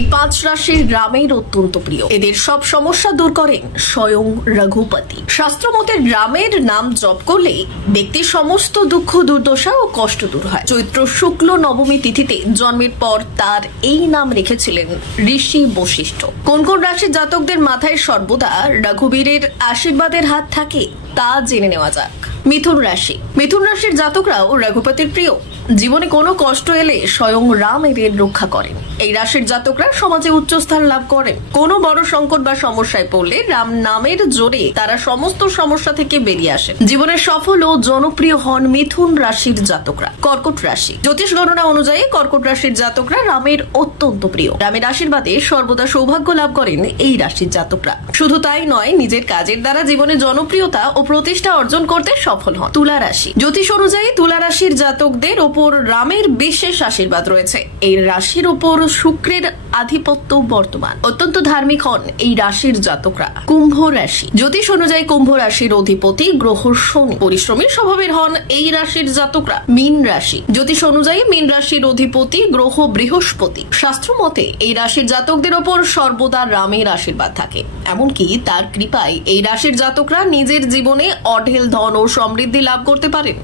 এই 5 রাশির রামের অত্যন্ত প্রিয়। এদের সব সমস্যা দূর করেন স্বয়ং রঘুপতি। শাস্ত্রমতে রামের নাম জপ করলে ব্যক্তির সমস্ত দুঃখ দুর্দশা ও কষ্ট দূর হয়। চৈত্র শুক্ল নবমী তিথিতে জন্মের পর তার এই নাম রেখেছিলেন ঋষি বশিষ্ঠ। কোন কোন রাশির জাতকদের মাথায় সর্বদা রঘুবীরের আশীর্বাদের হাত থাকে তা জেনে নেওয়া যাক। মিথুন রাশি। মিথুন রাশির জাতকরাও রঘুপতির প্রিয়। জীবনে কোনো কষ্ট এলে স্বয়ং রাম এদের রক্ষা করেন। এই রাশির জাতকরা সমাজে উচ্চস্থান লাভ করেন। কোনো বড় সংকট বা সমস্যায় পড়লে রাম নামের জোরে তারা সমস্ত সমস্যা থেকে বেরিয়ে আসেন। জীবনে সফল ও জনপ্রিয় হন মিথুন রাশির জাতকরা। কর্কট রাশি। জ্যোতিষ গণনা অনুযায়ী কর্কট রাশির জাতকরা রামের অত্যন্ত প্রিয়। রামের আশীর্বাদে সর্বদা সৌভাগ্য লাভ করেন এই রাশির জাতকরা। শুধু তাই নয়, নিজের কাজের দ্বারা জীবনে জনপ্রিয়তা ও প্রতিষ্ঠা অর্জন করতে সফল হন। তুলা রাশি। জ্যোতিষ অনুযায়ী তুলা রাশির জাতকদের ওপর রামের বিশেষ আশীর্বাদ রয়েছে। এই রাশির ওপর শুক্রের আধিপত্য বর্তমান। অত্যন্ত ধার্মিক হন এই রাশির জাতকরা। কুম্ভ রাশি। জ্যোতিষ অনুযায়ী কুম্ভ রাশির অধিপতি গ্রহ শনি। পরিশ্রমী স্বভাবের হন এই রাশির জাতকরা। মীন রাশি। জ্যোতিষ অনুযায়ী মীন রাশির অধিপতি গ্রহ বৃহস্পতি। শাস্ত্র মতে এই রাশির জাতকদের ওপর সর্বদা রামের আশীর্বাদ থাকে। এমনকি তার কৃপায় এই রাশির জাতকরা নিজের জীবনে অঢেল ধন ও সমৃদ্ধি লাভ করতে পারেন।